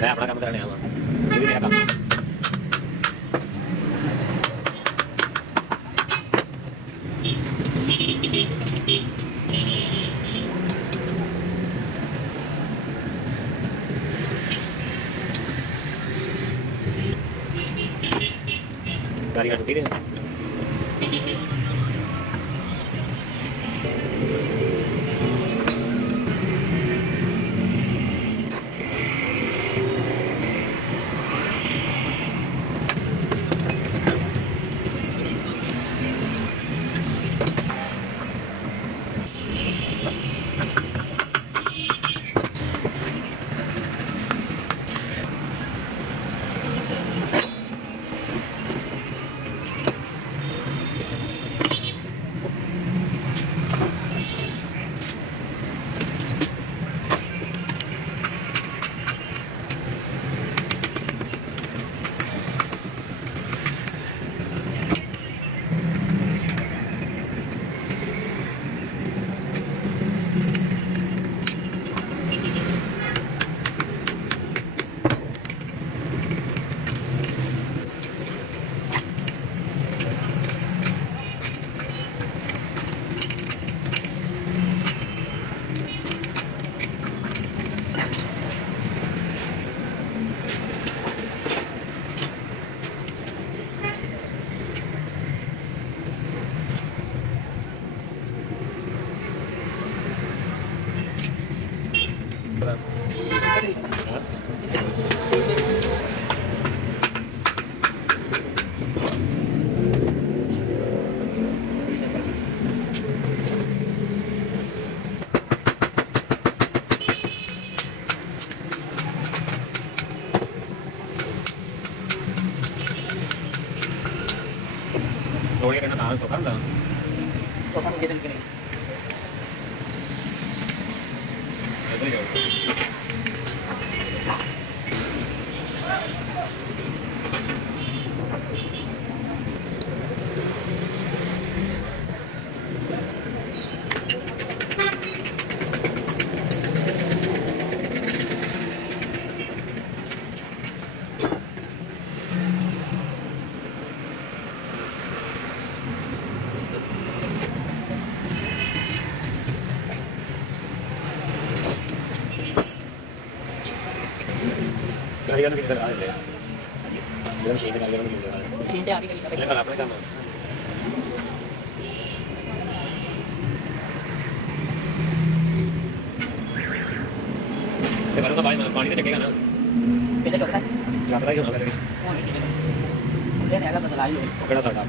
मैं अपना काम करने आया ये भी मेरा काम गाड़ी का छुट्टी दे Soalnya karena tahan sokan dah. Sokan kita ni. Ada ya. गाड़ी का किधर आ रहे हैं ये मशीन का गाड़ी का मशीन पे आ भी करी लेकिन अपने काम ये भरूंगा भाई पानी तो टकेगा ना पहले तो पता है ज्यादा क्यों ना करेंगे ये नया बदला ही पकड़ा था डाल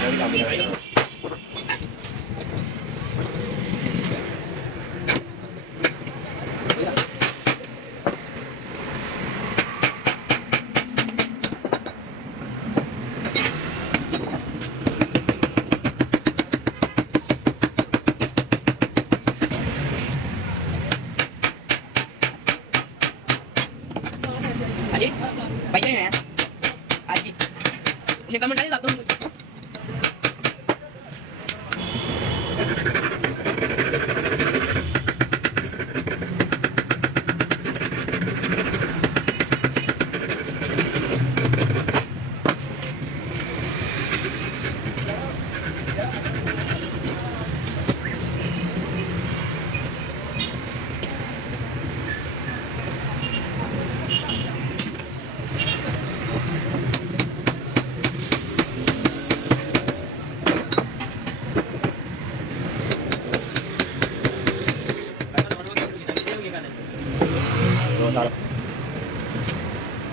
गाड़ी काम लगाई Baik ni ya. Aji. Ini kamu tadi tak tahu.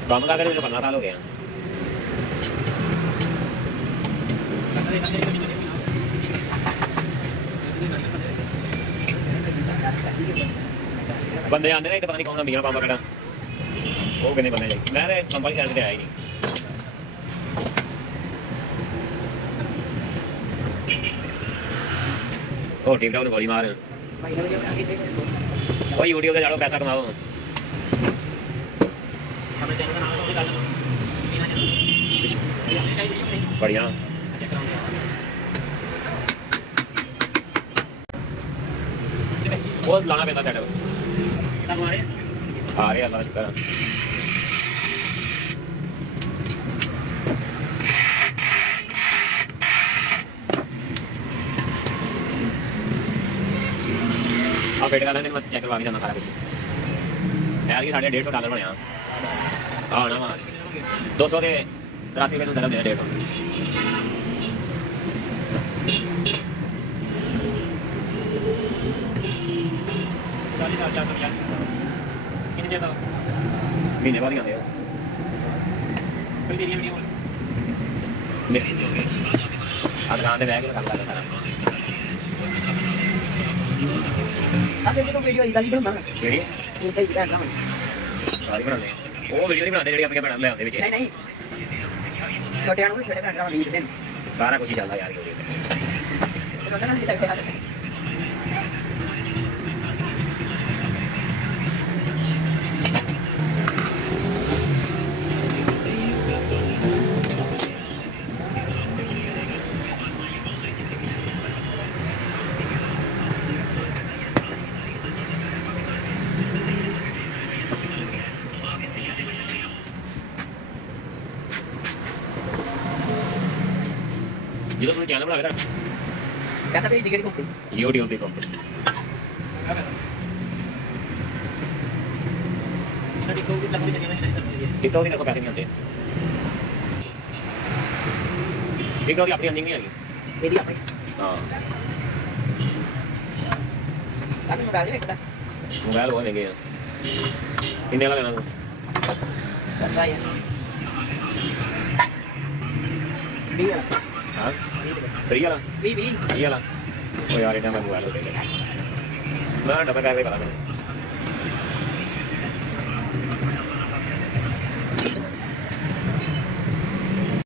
काम का करें तो 15 साल हो गए हैं बंदे आंदे ने तो पता नहीं कौन बीना पापा कड़ा वो कितने बंदे जाए मैं कंपनी साइड से आया ही नहीं ओ टिकटॉक ने गोली मार वो यूट्यूब पे जाओ पैसा कमाओ बढ़िया वो लाना पैदा सेट ਆ ਰਿਹਾ ਅੱਲਾ ਦਾ ਸ਼ੁਕਰ ਆ ਫੇਟ ਕਰਨਾ ਮੈਂ ਚੈੱਕ ਕਰਵਾ ਕੇ ਜਾਣਾ ਸਾਰਾ ਕੁਝ ਯਾਰ ਕਿ ਸਾਡੇ $150 ਬਣਿਆ ਆ ਨਾ 200 ਦੇ 83 ਰੁਪਏ ਨੂੰ ਦਰਦ ਦੇ 150 ਕਿੰਨੇ ਚਿਰ ਦਾ ਮਹੀਨੇ ਬਾਅਦ ਹੀ ਆਉਂਦੇ ਆ ਕੋਈ ਤੇਰੀਆਂ ਵੀਡੀਓ ਮੇਰੀ ਸੀ ਹੋ ਗਈ ਆ ਦੁਕਾਨ ਤੇ ਬਹਿ ਕੇ ਕੰਮ ਕਰਦਾ ਸਾਰਾ ਆਹ ਤੇ ਵੀਡੀਓ ਦੀ ਗੱਲ ਬਣਾ ਜਿਹੜੀ ਇਹ ਤਾਂ ਇਦਾਂ ਨਾ ਸਾਰੀ ਬਣਾਉਂਦੇ ਉਹ ਵੀਡੀਓ ਨਹੀਂ ਬਣਾਉਂਦੇ ਜਿਹੜੀ ਆਪਣੇ ਬਣਾਉਂਦੇ ਆਉਂਦੇ ਵਿੱਚ ਨਹੀਂ ਨਹੀਂ ਛੋਟਿਆਂ ਨੂੰ ਛੋਟੇ ਭੈਣਾਂ ਨੂੰ ਵੀਰ ਦੇ ਸਾਰਾ ਕੁਝ ਹੀ ਚੱਲਦਾ ਯਾਰ ਉਹਨਾਂ ਨਾਲ ਨਹੀਂ ਤੱਕਦੇ ਹਾਲ ਜਦੋਂ ਤੁਸੀਂ ਚੈਨਲ ਬਣਾ ਕੇ ਰੱਖ ਕਹਿੰਦਾ ਵੀ ਡਿਗਰੀ ਕੰਪਨੀ YouTube ਦੀ ਕੰਪਨੀ ਇਹਨਾਂ ਦੀ ਕੋਈ ਲੱਗ ਨਹੀਂ ਚੱਲਦੀ ਟਿਕਟੋਕ ਦੀ ਪੈਸੇ ਨਹੀਂ ਆਉਂਦੇ ਟਿਕਟੋਕ ਦੀ ਆਪਣੀ ਅਰਨਿੰਗ ਨਹੀਂ ਹੈਗੀ ਇਹਦੀ ਆਪਣੀ ਹਾਂ ਆਪਣੀ ਮੋਬਾਈਲ ਦੇਖਦਾ ਮੋਬਾਈਲ ਬਹੁਤ ਮਹਿੰਗੇ ਆ ਕਿੰਨੇ ਵਾਲਾ ਲੈਣਾ ਤੂੰ ਸਸਤਾ ਹੈ ਵੀ ਹਾਂ ਸਹੀ ਵਾਲਾ ਵੀ ਸਹੀ ਵਾਲਾ ਉਹ ਯਾਰ ਇਹਨਾਂ ਦਾ ਮੋਬਾਈਲ ਹੋ ਗਿਆ ਮੈਂ ਡੱਬਾ ਕਾਇਵੇ ਪਤਾ ਮੈਨੂੰ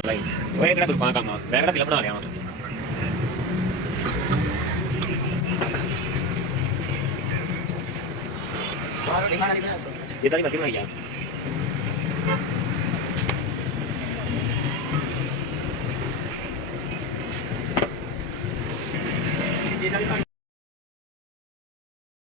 ਲਾਈ ਉਹ ਇਹ ਕਿਹੜਾ ਦੁਕਾਨ ਕਰਨਾ ਮੈਂ ਕਿਹੜਾ ਫਿਲਮ ਬਣਾ ਰਿਹਾ ਵਾਂ ਬਾਹਰ ਦਿਖਾਣਾ ਨਹੀਂ ਬਣਾ ਜਿੱਦਾਂ ਦੀ ਮਰਜ਼ੀ ਬਣਾਈ ਜਾ